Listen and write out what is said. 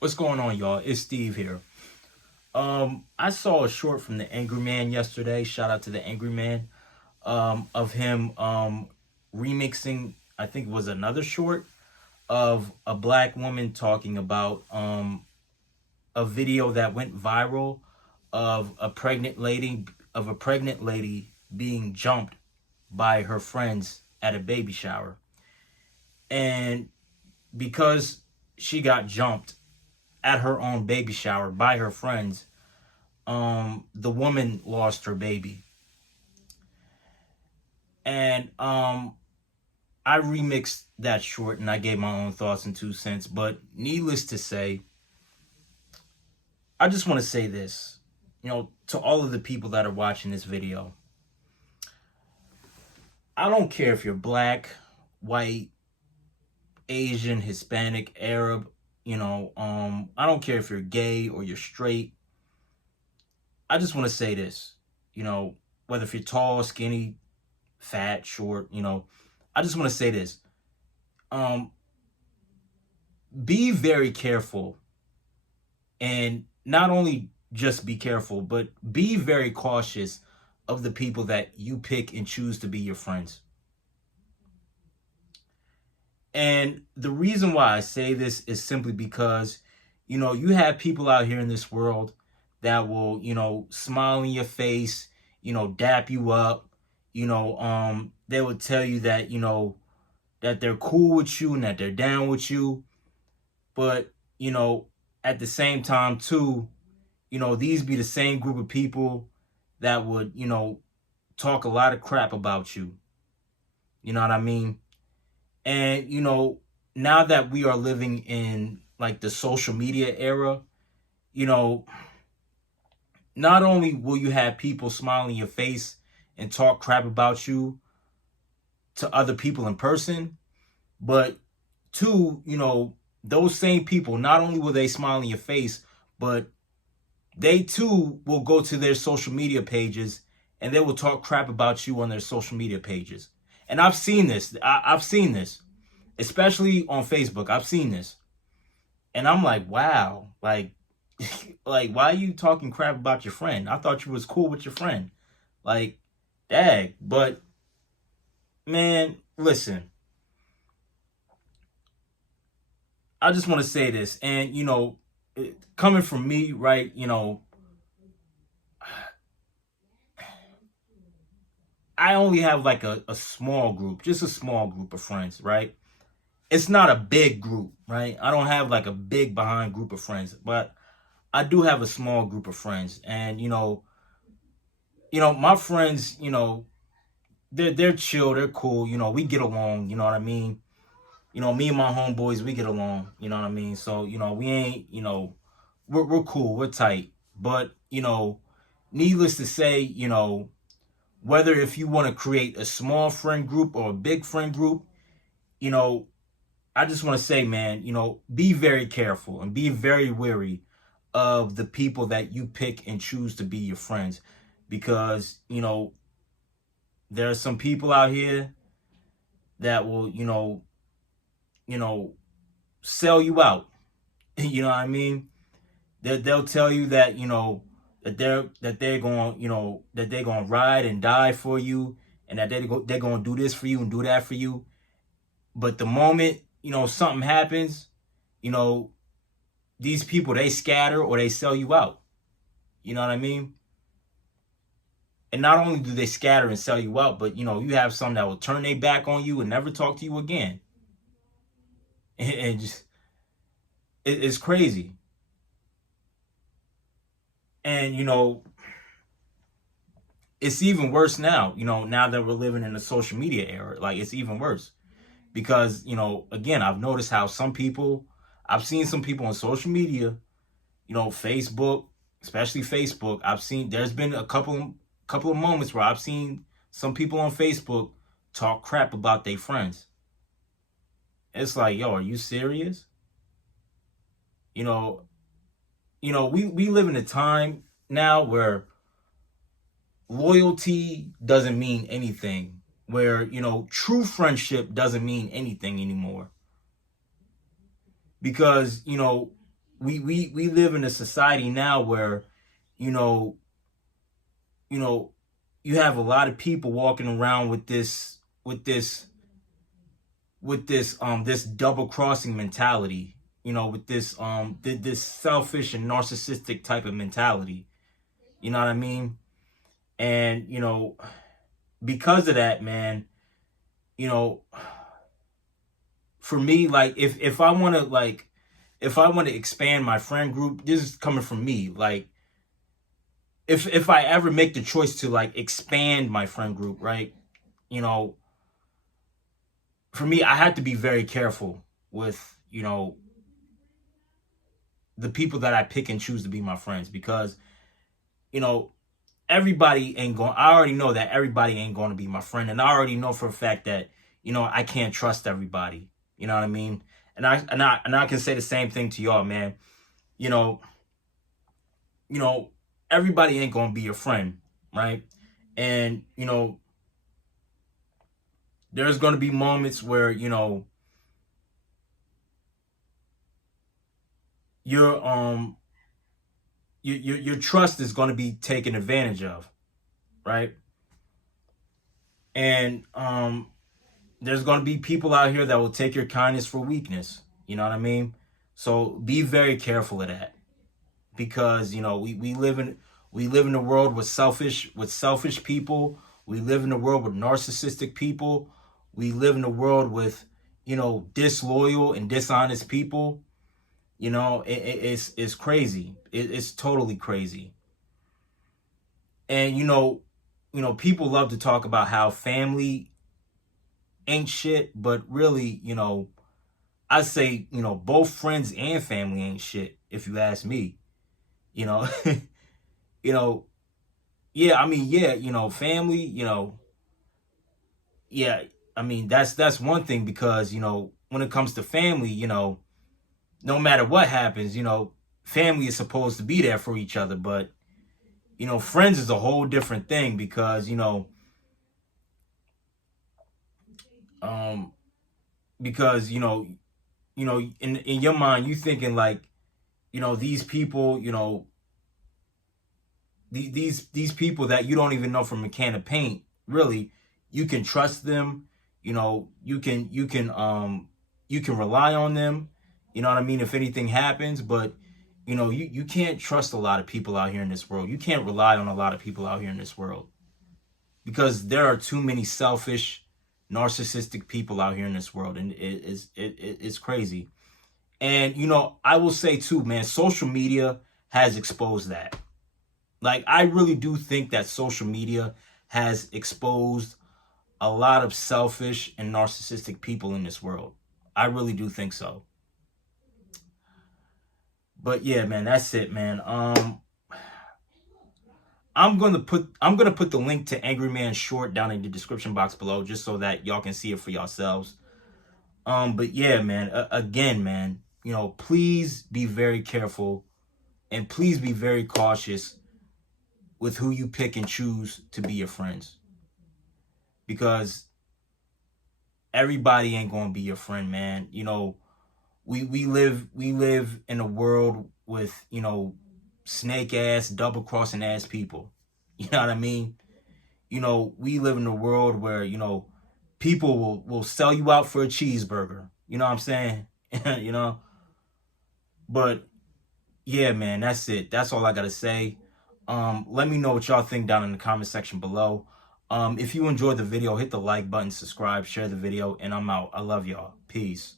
What's going on, y'all? It's Steve here. I saw a short from the Angry Man yesterday. Shout out to the Angry Man. Of him remixing, I think it was another short of a black woman talking about a video that went viral of a pregnant lady being jumped by her friends at a baby shower. And because she got jumped at her own baby shower by her friends, the woman lost her baby. And I remixed that short and I gave my own thoughts and 2 cents. But needless to say, I just want to say this, to all of the people that are watching this video. I don't care if you're black, white, Asian, Hispanic, Arab, I don't care if you're gay or you're straight. I just want to say this, whether if you're tall, skinny, fat, short, I just want to say this. Um, be very careful, and not only just be careful, but be very cautious of the people that you pick and choose to be your friends. And the reason why I say this is simply because, you have people out here in this world that will, smile in your face, dap you up, they will tell you that, that they're cool with you and that they're down with you. But, at the same time, too, these be the same group of people that would, talk a lot of crap about you. You know what I mean? And, now that we are living in like the social media era, you know, not only will you have people smile in your face and talk crap about you to other people in person, but two, those same people, not only will they smile in your face, but they too will go to their social media pages and they will talk crap about you on their social media pages. And I've seen this. I've seen this, especially on Facebook. I've seen this. And I'm like, wow, like why are you talking crap about your friend? I thought you was cool with your friend. Like, dang. But man, listen, I just want to say this. And coming from me, right, I only have like a small group, just a small group of friends, right? It's not a big group, right? I don't have like a big behind group of friends, but I do have a small group of friends. And my friends, they're chill, they're cool, we get along, you know what I mean? Me and my homeboys, we get along, you know what I mean? So, we ain't, we're cool, we're tight. But, needless to say, whether if you want to create a small friend group or a big friend group, you know, I just want to say, man, be very careful and be very wary of the people that you pick and choose to be your friends. Because, there are some people out here that will, you know, sell you out. You know what I mean? They'll tell you that, that they're going, that they're going to ride and die for you, and that they're going to do this for you and do that for you. But the moment, something happens, you know, these people, they scatter or they sell you out. You know what I mean? And not only do they scatter and sell you out, but you have some that will turn their back on you and never talk to you again. And just it's crazy. And it's even worse now, now that we're living in the social media era. Like, it's even worse. Because, again, I've noticed how I've seen some people on social media, Facebook, especially Facebook. There's been a couple of moments where I've seen some people on Facebook talk crap about their friends. It's like, yo, are you serious? You know, we live in a time now where loyalty doesn't mean anything, where, true friendship doesn't mean anything anymore. Because, we live in a society now where, you know, you know, you have a lot of people walking around with this double crossing mentality, with this selfish and narcissistic type of mentality. You know what I mean? And because of that, man, you know, for me, like if I want to expand my friend group, this is coming from me. Like if I ever make the choice to like expand my friend group, right? For me, I had to be very careful with, the people that I pick and choose to be my friends, because, everybody ain't going, I already know that everybody ain't going to be my friend. And I already know for a fact that, I can't trust everybody. You know what I mean? And I can say the same thing to y'all, man. You know, everybody ain't going to be your friend, right? And, there's going to be moments where, your your trust is going to be taken advantage of, right? And there's going to be people out here that will take your kindness for weakness. You know what I mean? So be very careful of that, because we live in a world with selfish people. We live in a world with narcissistic people. We live in a world with disloyal and dishonest people. It's crazy. It's totally crazy. And people love to talk about how family ain't shit, but really, I say, both friends and family ain't shit, if you ask me. Yeah, I mean, yeah, family, yeah, I mean, that's one thing, because, when it comes to family, no matter what happens, family is supposed to be there for each other. But, friends is a whole different thing, because, because, in your mind, you thinking like, these people, these people that you don't even know from a can of paint, really, you can trust them. You can rely on them. You know what I mean? If anything happens. But you can't trust a lot of people out here in this world. You can't rely on a lot of people out here in this world, because there are too many selfish, narcissistic people out here in this world, and it's crazy. And I will say too, man, social media has exposed that. Like, I really do think that social media has exposed a lot of selfish and narcissistic people in this world. I really do think so. But yeah, man, that's it, man. I'm gonna put the link to Angry Man Short down in the description box below, just so that y'all can see it for yourselves. But yeah, man, again, man, please be very careful, and please be very cautious with who you pick and choose to be your friends, because everybody ain't gonna be your friend, man. We live in a world with, snake ass, double crossing ass people. You know what I mean? We live in a world where, people will sell you out for a cheeseburger. You know what I'm saying? But yeah, man, that's it. That's all I gotta say. Let me know what y'all think down in the comment section below. If you enjoyed the video, hit the like button, subscribe, share the video, and I'm out. I love y'all. Peace.